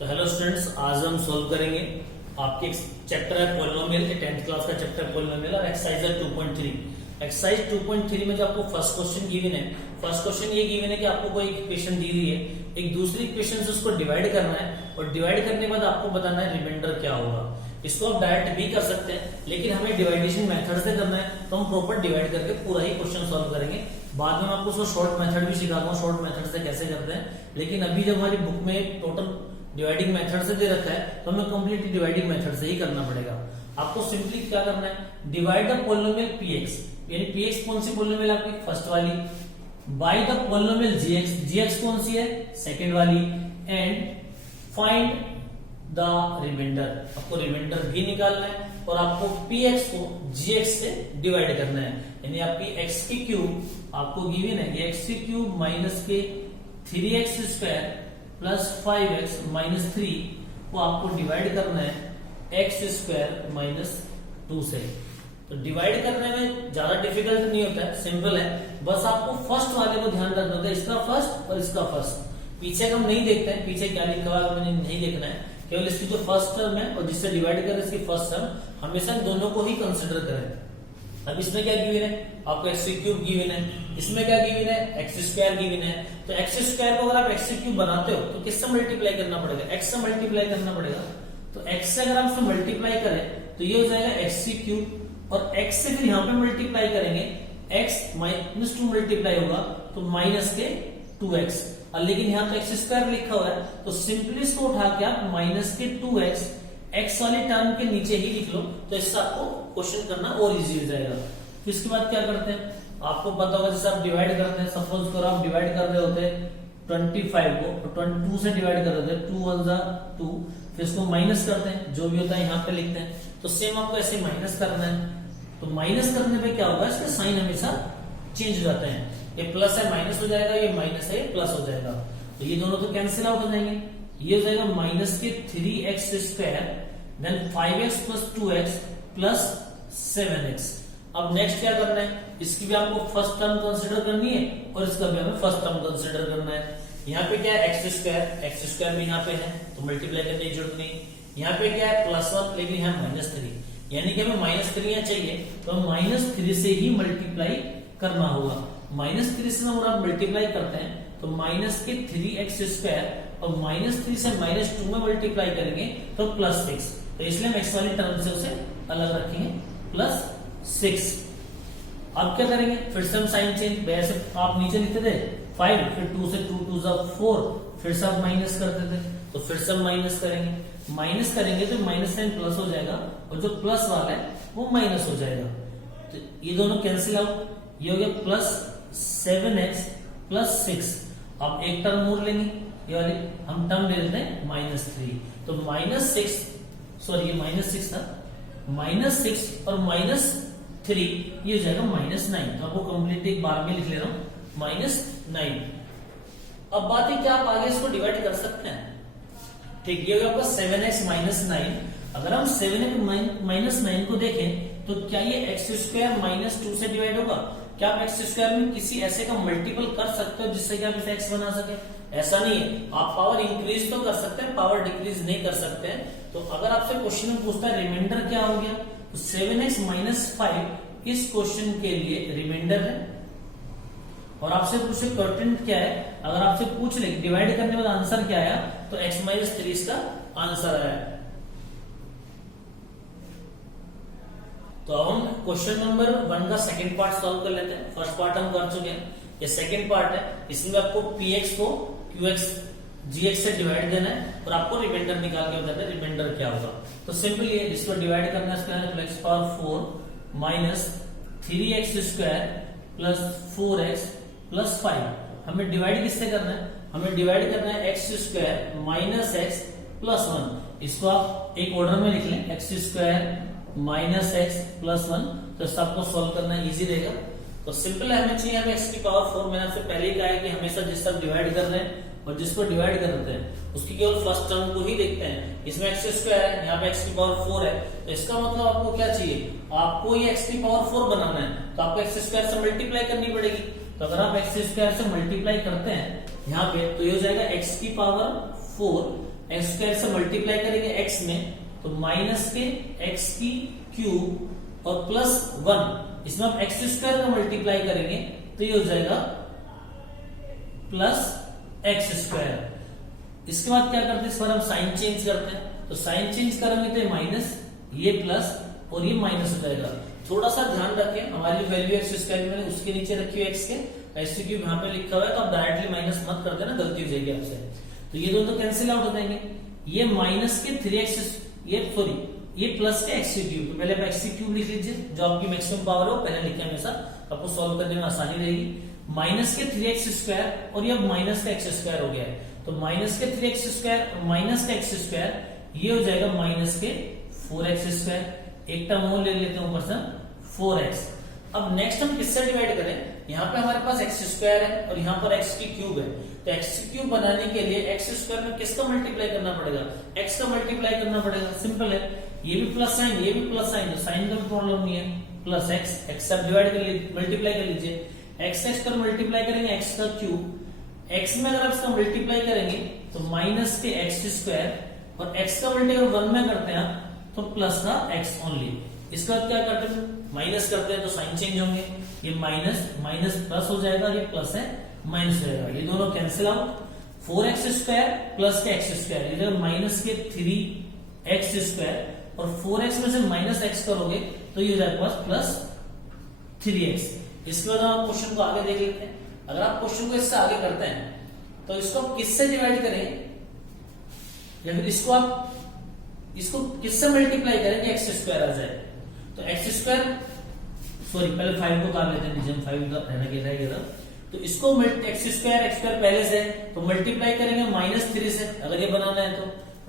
तो hello students, आज हम सॉल्व करेंगे आपके एक चैप्टर है पॉलिनोमियल, 10th क्लास का चैप्टर पॉलिनोमियल और एक्सरसाइज है 2.3। एक्सरसाइज 2.3 में जो आपको फर्स्ट क्वेश्चन गिवन है, फर्स्ट क्वेश्चन ये गिवन है कि आपको कोई इक्वेशन दी हुई है, एक दूसरी इक्वेशन से उसको डिवाइड करना है और डिवाइड करने के बाद आपको बताना है रिमाइंडर क्या होगा। इसको आप डायरेक्ट भी कर सकते हैं, लेकिन हमें डिवाइडेशन मेथड से करना है तो हम प्रॉपर डिवाइड करके पूरा ही क्वेश्चन सॉल्व करेंगे। बाद में आपको उसको शॉर्ट मेथड भी सिखाता हूँ, शॉर्ट मेथड से कैसे करते हैं। लेकिन अभी जब हमारी बुक में टोटल डिवाइडिंग मेथड से दे रखा है तो हमें कंप्लीटली डिवाइडिंग मेथड से ही करना पड़ेगा। आपको सिंपली क्या करना है, डिवाइड द पॉलिनोमियल px, यानी px कौन सी पॉलिनोमियल आपकी फर्स्ट वाली, by the polynomial gx, gx कौन सी है सेकंड वाली, एंड फाइंड द रिमाइंडर। आपको रिमाइंडर भी निकालना है और आपको px को gx से डिवाइड करना है, यानी आपकी x की क्यूब आपको गिवन है कि x की क्यूब माइनस के 3x square plus 5x minus 3 को आपको डिवाइड करना है x स्क्वायर माइनस 2 से। तो डिवाइड करने में ज्यादा डिफिकल्ट नहीं होता है, सिंपल है। बस आपको फर्स्ट वाले को ध्यान रखना होता है, इसका फर्स्ट और इसका फर्स्ट। पीछे हम नहीं देखते हैं, पीछे क्या लिखा हुआ है मैंने नहीं देखना है, केवल इसकी जो फर्स्ट टर्म है और जिससे डिवाइड करें इसकी फर्स्ट टर्म, हमेशा दोनों को ही कंसिडर करें। अब इसमें क्या गिवन है, आपको एक्स क्यूब गिवन है, इसमें क्या गिवन है एक्स स्क्वायर गिवन है। तो एक्स स्क्वायर को अगर आप एक्स क्यूब बनाते हो तो किससे मल्टीप्लाई करना पड़ेगा, एक्स से मल्टीप्लाई करना पड़ेगा। तो एक्स से अगर आप उसको मल्टीप्लाई करें तो ये हो जाएगा एक्स क्यूब, और एक्स से फिर यहाँ पे मल्टीप्लाई करेंगे, एक्स माइनस 2 मल्टीप्लाई होगा तो माइनस के 2x। लेकिन यहाँ तो एक्स स्क्वायर लिखा हुआ है तो सिंपली इसको उठा के आप माइनस के 2x एक्स वाली टर्म के नीचे ही लिख लो, तो इससे आपको क्वेश्चन करना और इजी हो जाएगा। फिर इसके बाद क्या करते हैं, आपको पता होगा जैसे आप डिवाइड करते हैं, सपोज करो आप डिवाइड कर रहे होते 25 को तो 22 से डिवाइड कर रहे होते 2 1 जा 2, फिर इसको माइनस करते हैं, जो भी होता है यहाँ पे लिखते हैं। तो सेम आपको ऐसे माइनस करना है, तो माइनस करने पे क्या होगा, इसके साइन हमेशा चेंज हो जाते हैं, ये प्लस है माइनस हो जाएगा, ये माइनस है ये प्लस हो जाएगा। तो ये दोनों तो कैंसिल आउट हो जाएंगे, ये हो जाएगा माइनस के 3x square then 5x plus 2x plus 7x। अब नेक्स्ट क्या करना है, इसकी भी आपको फर्स्ट टर्म कंसिडर करनी है और इसका भी हमें फर्स्ट टर्म कंसिडर करना है। यहाँ पे क्या है एक्स स्क्वायर भी यहाँ पे है तो मल्टीप्लाई करने की जरूरत नहीं। यहाँ पे क्या है +1, लेकिन यहाँ -3, यानी कि हमें -3 यहाँ चाहिए तो हम -3 से ही मल्टीप्लाई करना होगा। -3 से हम आप मल्टीप्लाई करते हैं तो माइनस के 3x स्क्वायर और -3 से -2 में मल्टीप्लाई करेंगे तो +6, तो इसलिए हम एक्स वाली टर्म से उसे अलग रखेंगे +6। अब क्या करेंगे, फिर से हम साइन चेंज, वैसे आप नीचे लिखते थे 5, फिर 2 से 2 2 4, फिर से आप माइनस करते थे तो फिर से हम माइनस करेंगे, माइनस करेंगे तो माइनस साइन प्लस हो जाएगा और जो प्लस वाला है वो माइनस हो जाएगा। तो ये दोनों कैंसिल आउट, ये हो गया +7x प्लस 6। अब एक टर्म और लेंगे, ये वाली हम टर्म ले लेते हैं -3, तो -6, सॉरी ये -6 था, -6 और -3 ये हो जाएगा -9। तो आपको कंप्लीट एक बार में लिख ले रहा हूं -9। अब बात है क्या आप आगे इसको डिवाइड कर सकते हैं, ठीक। ये होगा आपका 7x -9। अगर हम 7x -9 को देखें तो क्या ये x स्क्वायर -2 से डिवाइड होगा, क्या आप एक्स स्क्वायर में किसी ऐसे का मल्टीपल कर सकते हो जिससे कि आप इसे एक्स बना सके, ऐसा नहीं है। आप पावर इंक्रीज तो कर सकते हैं, पावर डिक्रीज नहीं कर सकते हैं। तो अगर आपसे क्वेश्चन में पूछता है रिमाइंडर क्या हो गया, तो 7x -5 इस क्वेश्चन के लिए रिमाइंडर है। और आपसे पूछे क्वोटिएंट क्या है, अगर आपसे पूछ ले डिवाइड करने के बाद आंसर क्या आया तो x -3 इसका आंसर आया। तो अब हम क्वेश्चन नंबर 1 का सेकंड पार्ट सॉल्व कर लेते हैं। फर्स्ट पार्ट हम कर चुके हैं, ये सेकंड पार्ट है। इसमें आपको px को qx gx से डिवाइड देना है और आपको रिमाइंडर निकाल के बताना है रिमाइंडर क्या होगा। तो सिंपल ये जिसको डिवाइड करना है इसका x⁴ minus 3x square plus 4x plus 5। हमें डिवाइड किससे करना है, हमें डिवाइड करना है x square minus x plus 1। इसको आप एक ऑर्डर में लिख लें, x square minus x plus 1, तो सबको सॉल्व करना इजी रहेगा। तो सिंपल है, हमें चाहिए हमें x की पावर 4। मैंने आपसे पहले ही कहा है कि हमेशा जिस तरफ डिवाइड कर रहे हैं और जिसको डिवाइड करते हैं उसकी केवल फर्स्ट टर्म को ही देखते हैं। इसमें x स्क्वायर है, यहाँ पे x की पावर 4 है, तो इसका मतलब आपको क्या चाहिए, आपको ये x की पावर 4 बनाना है तो आपको x स्क्वायर से मल्टीप्लाई करनी पड़ेगी। तो अगर आप x स्क्वायर से मल्टीप्लाई करते हैं यहाँ पे तो ये हो जाएगा x की पावर 4 एक्स स्क्वायर से मल्टीप्लाई करेंगे एक्स में, तो माइनस के एक्स की क्यूब और प्लस 1, इसमें आप एक्स स्क्वायर का मल्टीप्लाई करेंगे तो ये हो जाएगा प्लस एक्स स्क्वायर। इसके बाद क्या करते हैं, इस बार हम साइन चेंज करते हैं, तो साइन चेंज करेंगे तो माइनस, ये प्लस और ये माइनस हो जाएगा। थोड़ा सा ध्यान रखें, हमारी वैल्यू एक्स स्क्वायर मैंने उसके नीचे रखी है एक्स के, एक्स क्यूब यहाँ पे लिखा हुआ है, तो आप डायरेक्टली माइनस मत कर देना, गलती हो जाएगी आपसे। तो ये दोनों कैंसिल आउट हो जाएंगे, ये माइनस के 3x, ये प्लस के एक्स क्यूब। तो पहले आप एक्स क्यूब लिख लीजिए, जो आपकी मैक्सिमम पावर हो पहले लिखे हमेशा, आपको सॉल्व करने में आसानी रहेगी। माइनस के 3x स्क्वायर और ये अब माइनस का एक्स स्क्वायर हो गया है, तो माइनस के 3x स्क्वायर और माइनस का एक्स स्क्वायर, ये हो जाएगा माइनस के 4x स्क्वायर। एक टर्म और ले लेते हैं ऊपर से 4x। अब नेक्स्ट हम किससे डिवाइड करें, यहाँ पे हमारे पास एक्स स्क्वायर है और यहाँ पर एक्स की क्यूब है, तो एक्स की क्यूब बनाने के लिए एक्स स्क्वायर में किसका मल्टीप्लाई करना पड़ेगा, एक्स का मल्टीप्लाई करना पड़ेगा। सिंपल है, ये भी प्लस साइन, ये भी प्लस साइन, तो साइन का भी प्रॉब्लम नहीं है, प्लस एक्स, एक्स सब डिवाइड कर लीजिए, मल्टीप्लाई कर लीजिए। एक्स का मल्टीप्लाई करेंगे एक्स का क्यूब, एक्स में अगर आप इसका मल्टीप्लाई करेंगे तो माइनस के एक्स स्क्वायर, और एक्स का मल्टीप्लाई 1 में करते हैं तो प्लस का एक्स ओनली। इसके बाद क्या करते हैं, माइनस करते हैं तो साइन चेंज होंगे, ये माइनस माइनस प्लस हो जाएगा, ये प्लस है माइनस हो जाएगा, ये दोनों cancel out. 4x square plus के एक्स स्क्वायर, इधर माइनस के 3x स्क्वायर, और 4x में से माइनस एक्स करोगे तो ये हो जाएगा प्लस 3x। इसके बाद हम क्वेश्चन को आगे देख लेते हैं। अगर आप क्वेश्चन को इससे आगे करते हैं तो इसको आप किससे डिवाइड करें, या फिर इसको किससे मल्टीप्लाई करें कि एक्स स्क्वायर आ जाए, तो एक्स स्क्वायर, सॉरी पहले 5 को काट लेते हैं, नीचे 5 रहना, तो इसको एक्स स्क्वायर पहले से तो मल्टीप्लाई करेंगे -3 से, अगर ये बनाना है तो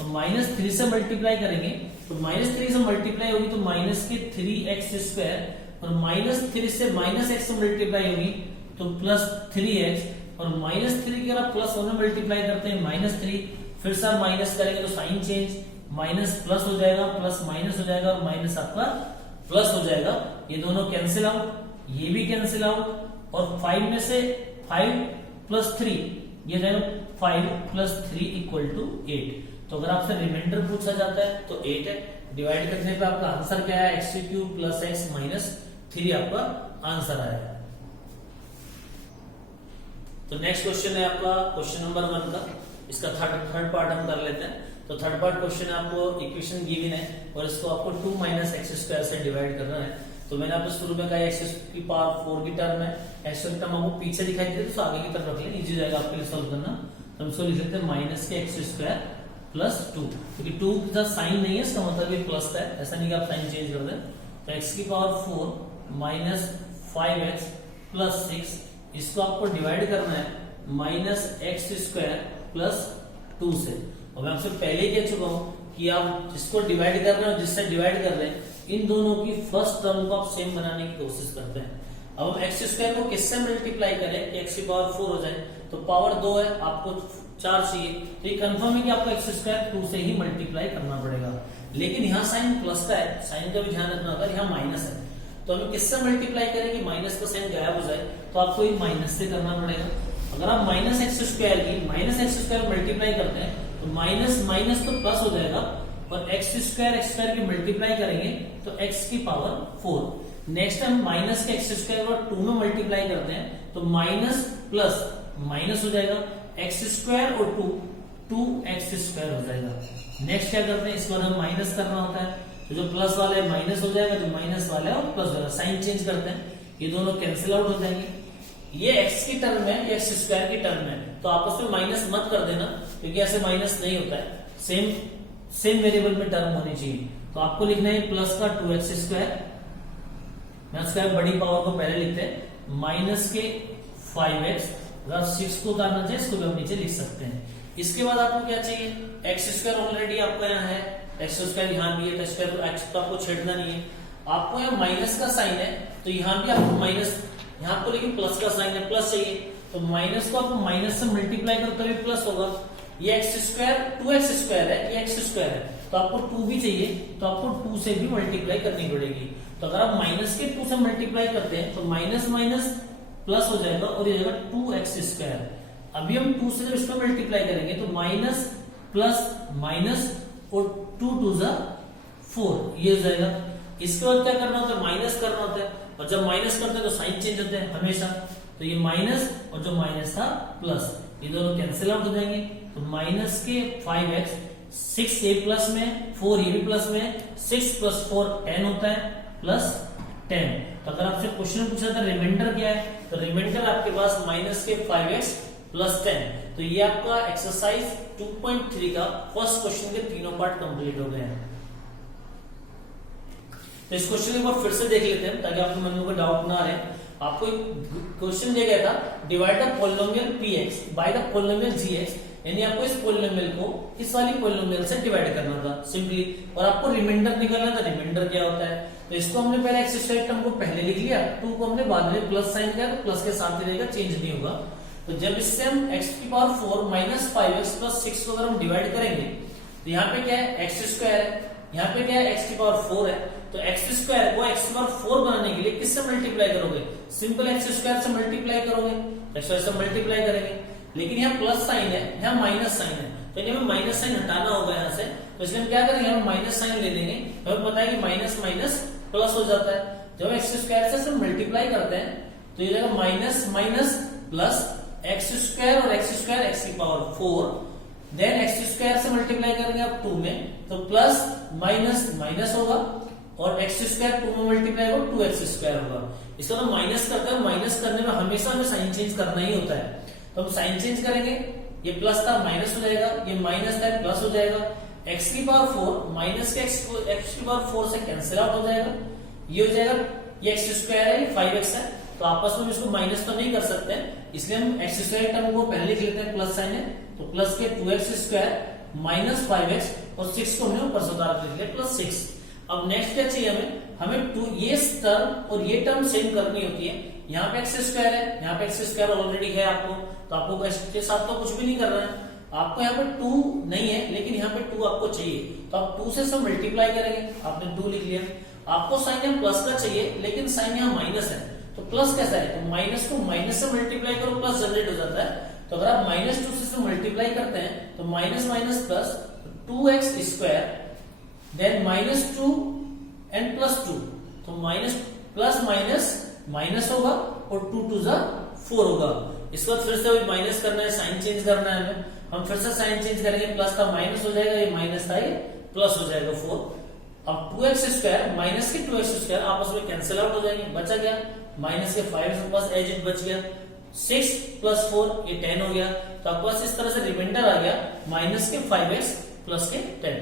-3 से मल्टीप्लाई करेंगे, तो -3 से मल्टीप्लाई होगी तो माइनस के 3x स्क्वायर, और -3 से -x मल्टीप्लाई होगी तो +3x, और -3 के अगर प्लस 1 में मल्टीप्लाई करते हैं -3, फिर से आप माइनस करेंगे तो साइन चेंज, माइनस प्लस हो जाएगा, प्लस माइनस हो जाएगा, और माइनस आपका प्लस हो जाएगा, ये दोनों कैंसिल आउट, ये भी कैंसिल आउट, और 5 में से 5 + 3, ये जाएगा 5 + 3 = 8। तो अगर आपसे रिमाइंडर पूछा जाता है तो 8 है, डिवाइड करने पे आपका आंसर क्या है, x³ + x - 3 आपका आंसर आया। तो नेक्स्ट क्वेश्चन है आपका क्वेश्चन नंबर 1 का, इसका थर्ड पार्ट हम कर लेते हैं। तो थर्ड पार्ट क्वेश्चन आपको इक्वेशन गिवन है और इसको आपको 2 - x² से डिवाइड करना है। तो मैंने आपको शुरू में कहा x⁴ की टर्म है, x की टर्म आपको पीछे दिखाई दे तो आगे की तरफ रख लें, इजी जाएगा आपके लिए सॉल्व करना। तो हम इसको लिख लेते हैं माइनस के x² + 2, क्योंकि 2 का साइन नहीं है, इसका मतलब ये प्लस है, ऐसा नहीं कि आप साइन चेंज कर दें। तो x⁴ - 5x + 6, इसको आपको डिवाइड करना है -x² + 2 से। और मैं आपसे पहले ही कह चुका हूं कि आप जिसको डिवाइड कर रहे हो, जिससे डिवाइड कर रहे हैं, इन दोनों की फर्स्ट टर्म को आप सेम बनाने की कोशिश करते हैं। अब हम x² को किससे मल्टीप्लाई करें कि x⁴ हो जाए, तो पावर 2 है, आपको 4 चाहिए, तो ये कंफर्म है कि आपको x² 2 से ही मल्टीप्लाई करना पड़ेगा। लेकिन यहाँ साइन प्लस का है, साइन का भी ध्यान रखना होगा, यहाँ माइनस है, तो हमें किससे मल्टीप्लाई करें कि माइनस का साइन गायब हो जाए, तो आपको ये माइनस से करना पड़ेगा। अगर आप -x² की -x² मल्टीप्लाई करते हैं तो माइनस माइनस तो प्लस हो जाएगा, और x² की मल्टीप्लाई करेंगे तो x⁴। नेक्स्ट टाइम माइनस के x² और 2 में मल्टीप्लाई करते हैं तो माइनस प्लस माइनस हो जाएगा, x² और 2x² हो जाएगा। नेक्स्ट क्या करते हैं, इस बार हम माइनस करना होता है, तो जो प्लस वाला है माइनस हो जाएगा, जो माइनस वाला है वो प्लस हो जाएगा, साइन चेंज करते हैं, ये दोनों कैंसिल आउट हो जाएंगे। ये x की टर्म है, ये x² की टर्म है, तो आपस में माइनस मत कर देना, क्योंकि ऐसे माइनस नहीं होता है, सेम वेरिएबल में टर्म होनी चाहिए। तो आपको लिखना है प्लस का 2x², मैं उसका बड़ी पावर को पहले लिखते हैं, माइनस के 5x, अगर 6 को उतारना चाहिए इसको भी हम नीचे लिख सकते हैं। इसके बाद आपको क्या चाहिए, x² ऑलरेडी आपको यहाँ है, x² यहाँ भी है, तो x तो आपको छेड़ना नहीं है। आपको यहाँ माइनस का साइन है, तो यहाँ भी आपको माइनस, यहाँ आपको लेकिन प्लस का साइन है, प्लस चाहिए, तो माइनस को आपको माइनस से मल्टीप्लाई करो तभी प्लस होगा। ये x² 2x² है, ये x² है, तो आपको 2 भी चाहिए, तो आपको 2 से भी मल्टीप्लाई करनी पड़ेगी। तो अगर आप माइनस के 2 से मल्टीप्लाई करते हैं तो माइनस माइनस प्लस हो जाएगा, और ये जाएगा 2x²। अभी हम 2 से जब इसमें मल्टीप्लाई करेंगे तो माइनस प्लस माइनस और 2 टू ज़ा 4, ये हो जाएगा। इसके बाद क्या करना होता है, माइनस करना होता है, और जब माइनस करते हैं तो साइन चेंज होते हैं हमेशा, तो ये माइनस और जो माइनस था प्लस, ये दोनों कैंसिल आउट हो जाएंगे। तो माइनस के 5x, 6 ये प्लस में, 4 ये भी प्लस में, 6 प्लस 4 10 होता है, प्लस 10। तो अगर आपसे क्वेश्चन पूछा था रिमाइंडर क्या है, तो रिमाइंडर आपके पास माइनस के 5x प्लस 10। तो ये आपका एक्सरसाइज 2.3 का फर्स्ट क्वेश्चन के तीनों पार्ट कंप्लीट हो गए हैं। तो इस क्वेश्चन को एक बार फिर से देख लेते हैं ताकि आपके मन में कोई डाउट ना रहे। आपको क्वेश्चन दिया गया था, divide the polynomial px by the polynomial gx, यानी आपको इस पॉलिनोमियल को इस वाली पॉलिनोमियल से डिवाइड करना था सिंपली, और आपको रिमाइंडर निकालना था। रिमाइंडर क्या होता है, तो इसको हमने पहले एक्स स्क्वायर टर्म को पहले लिख लिया, 2 को हमने बाद में प्लस साइन किया, तो प्लस के साथ ही रहेगा, चेंज नहीं होगा। तो जब इससे हम x की पावर 4 माइनस 5x प्लस 6 को अगर हम डिवाइड करेंगे, तो यहाँ पे क्या है, एक्स स्क्वायर है, यहाँ पे क्या है, x की पावर 4 है, तो एक्स स्क्वायर को x की पावर 4 बनाने के लिए किससे मल्टीप्लाई करोगे, सिंपल एक्स स्क्वायर से मल्टीप्लाई करोगे, एक्स स्क्वायर से मल्टीप्लाई करेंगे। लेकिन यहाँ प्लस साइन है, यहाँ माइनस साइन है, तो हमें माइनस साइन हटाना होगा यहाँ से, तो इसलिए हम क्या करेंगे, हम माइनस साइन ले लेंगे। हमें पता है कि माइनस माइनस प्लस हो जाता है, जब एक्स स्क्वायर से मल्टीप्लाई करते हैं तो ये जाएगा minus minus plus x square, और एक्स स्क्वायर एक्स की पावर 4, देन एक्स स्क्वायर से मल्टीप्लाई करेंगे आप 2 में, तो प्लस माइनस माइनस होगा, और एक्स स्क्वायर 2 में मल्टीप्लाई होगा 2x स्क्वायर होगा। इसको हम माइनस करते हैं, माइनस करने में हमेशा हमें साइन चेंज करना ही होता है, तो हम साइन चेंज करेंगे, ये प्लस था माइनस हो जाएगा, ये माइनस था प्लस हो जाएगा, x की पावर 4 माइनस के x की पावर 4 से कैंसिल आउट हो जाएगा, ये हो जाएगा, ये एक्स स्क्वायर है, ये 5x है, तो आपस में इसको माइनस तो नहीं कर सकते हैं, इसलिए हम एक्स स्क्वायर टर्म को पहले लिख लेते हैं, प्लस साइन है, तो प्लस के 2x स्क्वायर माइनस 5x और 6 को हमने ऊपर से उतार लिख लिया प्लस 6। अब नेक्स्ट क्या चाहिए हमें 2 ये टर्म और ये टर्म सेम करनी होती है। यहाँ पे एक्स स्क्वायर है, यहाँ पे एक्स स्क्वायर ऑलरेडी है आपको, तो आपको इसके साथ तो कुछ भी नहीं करना है, आपको यहाँ पे 2 नहीं है, लेकिन यहाँ पे 2 आपको चाहिए, तो आप 2 से सब मल्टीप्लाई करेंगे, आपने 2 लिख लिया। आपको साइन यहाँ प्लस का चाहिए, लेकिन साइन यहाँ माइनस है, तो प्लस कैसा है, तो माइनस को माइनस से मल्टीप्लाई करो, प्लस जनरेट हो जाता है। तो अगर आप -2 से मल्टीप्लाई करते हैं तो minus minus plus 2x square, then -2 and plus 2, तो माइनस प्लस माइनस माइनस होगा, और 2 टू ज़ा 4 होगा। इसके बाद फिर से माइनस करना है, साइन चेंज करना है हमें, हम फिर से साइन चेंज करेंगे, प्लस था माइनस हो जाएगा, ये माइनस था ये प्लस हो जाएगा 4। अब 2x स्क्वायर माइनस के 2x स्क्वायर आपस में कैंसिल आउट हो जाएंगे, बचा क्या, माइनस के 5 प्लस एज इट बच गया, 6 प्लस 4 ये 10 हो गया, तो आपके पास इस तरह से रिमाइंडर आ गया माइनस के 5x प्लस के 10।